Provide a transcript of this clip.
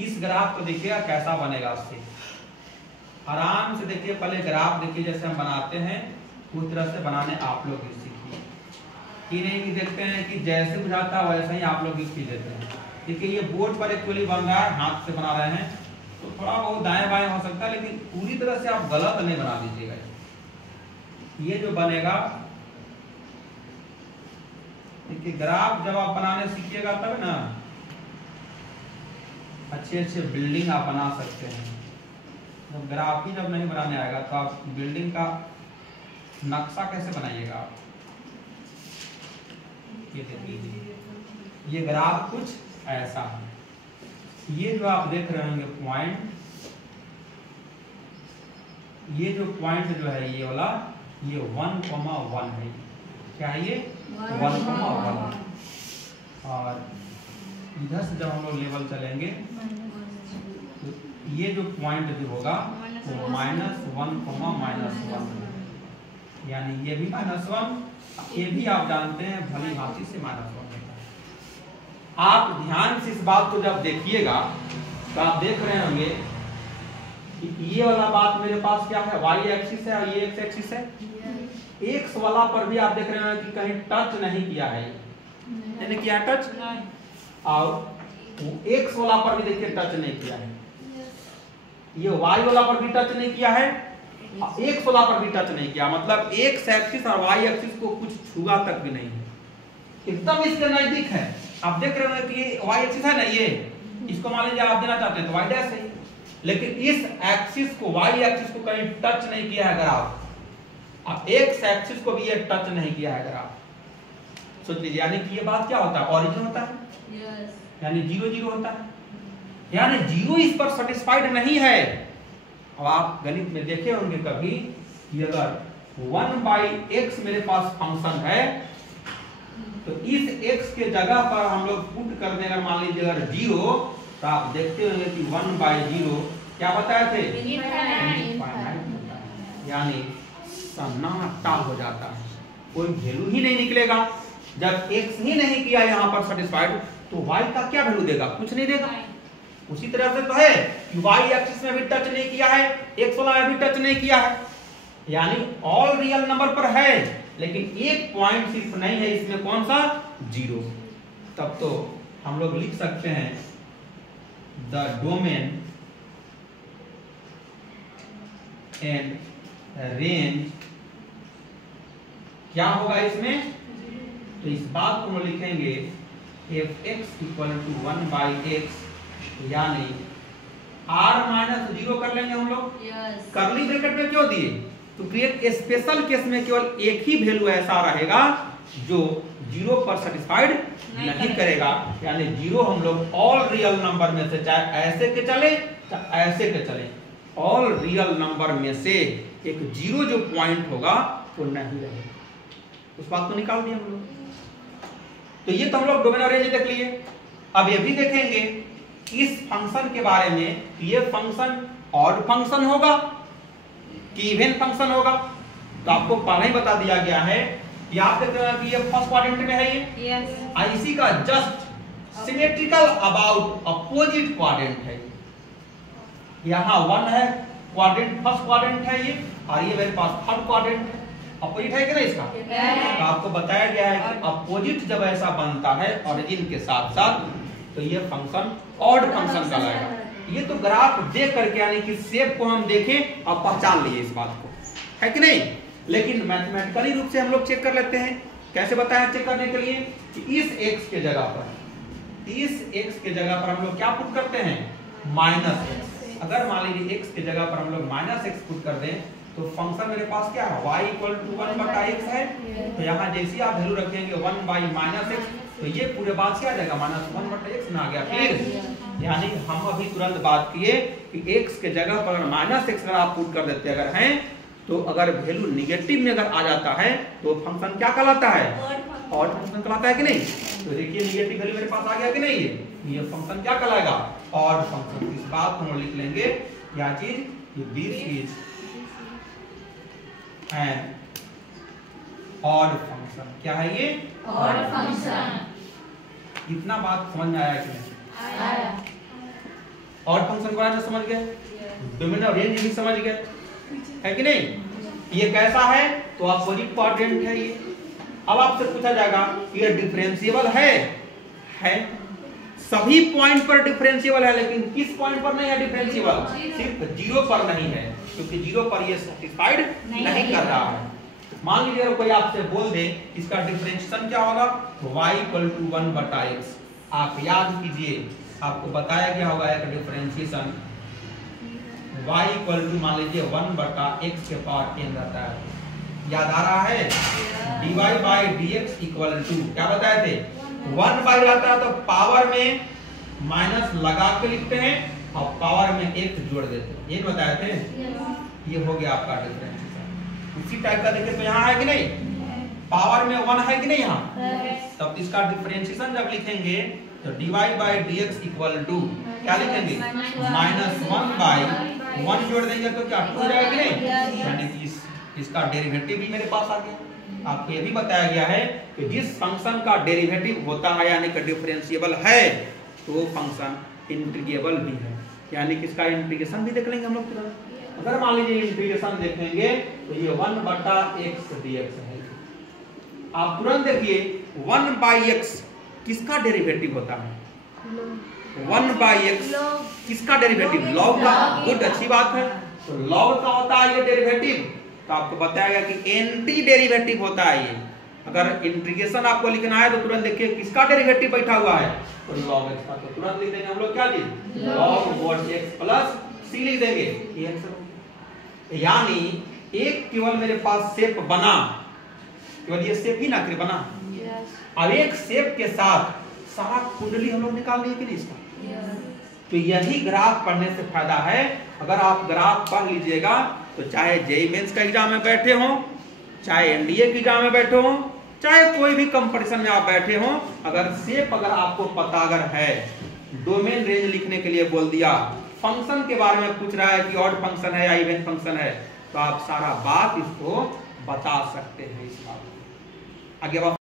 इस ग्राफ को देखिएगा कैसा बनेगा उससे आराम से देखिए। पहले ग्राफ देखिए जैसे हम बनाते हैं उस तरह से बनाने आप लोग भी सीखिए कि नहीं कि देखते हैं कि जैसे बुझाता है वैसे ही आप लोग भी सीख लेते हैं। देखिए ये बोर्ड पर एक्चुअली बन रहा है, हाथ से बना रहे हैं तो थोड़ा बहुत दाएं बाएं हो सकता है, लेकिन पूरी तरह से आप गलत नहीं बना दीजिएगा। ये जो बनेगा देखिए ग्राफ जब आप बनाने सीखिएगा तब ना अच्छे अच्छे बिल्डिंग आप बना सकते हैं। जब ग्राफ ही जब नहीं बनाने आएगा तो आप बिल्डिंग का नक्शा कैसे बनाइएगा। ये देखिए ये ग्राफ कुछ ऐसा है। ये जो आप देख रहे होंगे पॉइंट, ये जो पॉइंट जो है ये वाला ये 1,1 है। क्या है ये 1,1। और इधर से जब हम लोग लेवल चलेंगे तो ये जो पॉइंट जो होगा वो -1,-1 यानी ये भी -1, ये भी आप जानते हैं भली भांति से -1 है। आप ध्यान से इस बात को जब देखिएगा तो आप देख रहे होंगे कि ये वाला बात मेरे पास क्या है, y एक्सिस है और ये x एक्सिस है। x वाला पर भी आप देख रहे होंगे कि कहीं टच नहीं किया है, यानी किया टच, और x वाला पर भी देखिए टच नहीं किया है। ये y वाला पर भी टच नहीं किया है, x वाला पर भी टच नहीं किया, मतलब x एक्सिस और y एक्सिस को कुछ छुआ तक भी नहीं है, एकदम इसके नजदीक है। आप देख रहे हो कि ये y एक्सिस है ना, ये इसको मान लीजिए आप देना चाहते हैं तो y डैश है, लेकिन इस एक्सिस को y एक्सिस को कहीं टच नहीं किया है ग्राफ, अब x एक्सिस को भी ये टच नहीं किया है ग्राफ। सोच लीजिए यानी कि ये बात क्या होता है, ओरिजिन होता है, यानी 0 0 होता है, यानी 0 इस पर सेटिस्फाइड नहीं है। अब आप गणित में देखे होंगे कभी कि अगर 1/x मेरे पास फंक्शन है तो इस x के जगह पर हम लोग पुट कर देंगे, मान लीजिए अगर 0, तो आप देखते होंगे कि 1/0 क्या बताए थे, यानी सन्नाटा हो जाता है, कोई वैल्यू ही नहीं निकलेगा। जब x ही नहीं किया यहाँ पर सेटिस्फाइड तो y का क्या वैल्यू देगा, कुछ नहीं देगा। उसी तरह से तो है कि y एक्सिस में भी टच नहीं किया है, x वाला में भी टच नहीं किया है, यानी ऑल रियल नंबर पर है, लेकिन एक पॉइंट सिर्फ नहीं है इसमें, कौन सा, 0। तब तो हम लोग लिख सकते हैं द डोमेन एंड रेंज क्या होगा इसमें, तो इस बात को हम लिखेंगे fx = 1/x, यानी r-0 कर लेंगे हम लोग। कर्ली ब्रैकेट में क्यों दिए, तो क्रिएट स्पेशल केस में केवल एक ही वैल्यू ऐसा रहेगा जो 0 पर सेटिस्फाइड नहीं करेगा, यानी 0 हम लोग ऑल रियल नंबर में से, चाहे ऐसे के चले चाहे ऐसे के चले, ऑल रियल नंबर में से एक 0 जो पॉइंट होगा वो नहीं रहेगा। उस बात को निकाल दिया हम लोग। तो ये तो हम लोग डोमेन और रेंज देख लिए। अब ये भी देखेंगे इस फंक्शन के बारे में, ये फंक्शन ऑड फंक्शन होगा कि इवन फंक्शन होगा। तो आपको पहले ही बता दिया गया है कि आप देख रहे हैं कि ये फर्स्ट क्वाड्रेंट में है, ये इसी का just symmetrical about opposite quadrant है। यहाँ 1 है क्वाड्रेंट, फर्स्ट क्वाड्रेंट है ये, और ये मेरे पास थर्ड क्वाड्रेंट है, अपोजिट है कि नहीं इसका। तो आपको बताया गया है कि अपोजिट जब ऐसा बनता है ओरिजिन के साथ साथ तो ये फंक्शन ऑड फंक्शन कहलाएगा। ये तो ग्राफ देख करके यानी कि शेप को हम देखें और पहचान लिए इस बात को, है कि नहीं। लेकिन मैथमेटिकली रूप से हम लोग चेक कर लेते हैं, कैसे बताया चेक करने के लिए कि इस x के जगह पर, इस x के जगह पर हम लोग क्या पुट करते हैं, -x। अगर मान लीजिए x के जगह पर हम लोग -x पुट कर दें तो फंक्शन मेरे पास क्या है, y = 1/x है। तो यहाँ जैसे आप वैल्यू रखेंगे 1/-x तो ये पूरे बात क्या आ जाएगा, -1/x में आ गया। फिर यानी हम अभी तुरंत बात किए कि x के जगह पर -x अगर आप पुट कर देते अगर हैं तो अगर वैल्यू निगेटिव में अगर आ जाता है तो फंक्शन क्या कहलाता है, ऑड फंक्शन कहलाता है कि नहीं। तो देखिए निगेटिव वैल्यू मेरे पास आ गया कि नहीं, ये फंक्शन क्या कहलाएगा, ऑड फंक्शन। इस बात को हम लिख लेंगे क्या चीज, this is an odd function. क्या है ये, ऑड फंक्शन। इतना बात समझ में आया कि नहीं, आया। और फंक्शन को आंसर समझ गए, डोमेन और रेंज भी समझ गए, है कि नहीं? ये कैसा है तो आपको इंपॉर्टेंट है ये। अब आपसे पूछा जाएगा ये डिफरेंशिएबल है सभी पॉइंट पर डिफरेंशिएबल है, लेकिन किस पॉइंट पर नहीं है डिफरेंशिएबल? सिर्फ 0 पर नहीं है, क्योंकि 0 पर ये सेटिस्फाइड नहीं कर रहा है। मान लीजिए अगर कोई आपसे बोल दे इसका डिफरेंशिएशन क्या होगा, y = 1/x। आप याद कीजिए, आपको बताया गया होगा एक डिफरेंशिएशन y = मान लीजिए 1/x के पावर n रहता है, याद आ रहा है? dy/dx = क्या बताए थे? 1 रहता है तो पावर में माइनस लगा के लिखते हैं और पावर में 1 जोड़ देते हैं, ये बताए थे। ये हो गया आपका डिफरेंशिएशन। उसी टाइप का देखिए तो यहाँ है कि नहीं, पावर में 1 है कि नहीं यहाँ, तब इसका डिफरेंशिएशन जब लिखेंगे तो dy/dx = क्या लिखेंगे? -1/1 जोड़ देंगे तो क्या 2 हो जाएगा कि नहीं, यानी कि इसका डेरिवेटिव भी मेरे पास आ गया। आपको ये भी बताया गया है कि जिस फंक्शन का डेरिवेटिव होता है यानी कि डिफरेंशिएबल है तो वो फंक्शन इंटीग्रेबल भी है, यानी कि इसका इंटीग्रेशन भी देख लेंगे हम लोग तुरंत। अगर मान लीजिए इंटीग्रेशन देखेंगे तो ये 1/x dx है। आप तुरंत देखिए 1/x किसका डेरिवेटिव होता है? 1/x किसका डेरिवेटिव? लॉग का। गुड, अच्छी बात है। तो लॉग का होता है ये डेरिवेटिव, तो आपको बताया कि एंटी डेरिवेटिव होता है ये। अगर इंटीग्रेशन आपको लिखना है तो तुरंत देखिए किसका डेरिवेटिव बैठा हुआ है, तो log x का। तो तुरंत लिख देंगे हम लोग क्या चीज, log mod x plus c लिख देंगे, ये आंसर। यानी एक केवल मेरे पास शेप बना, केवल ये शेप ही ना कर बना। अब एक शेप के साथ सारा कुंडली हम लोग निकाल लिए कि नहीं इसका। तो यही ग्राफ पढ़ने से फायदा है। अगर आप ग्राफ पढ़ लीजिएगा तो चाहे जेईई मेंस का एग्जाम में बैठे हो, चाहे एनडीए के एग्जाम में बैठे हो, चाहे कोई भी कंपटीशन में आप बैठे हो, अगर शेप अगर आपको पता अगर है, डोमेन रेंज लिखने के लिए बोल दिया, फंक्शन के बारे में पूछ रहा है कि ऑड फंक्शन है या इवन फंक्शन है, तो आप सारा बात इसको बता सकते हैं। इस बात आगे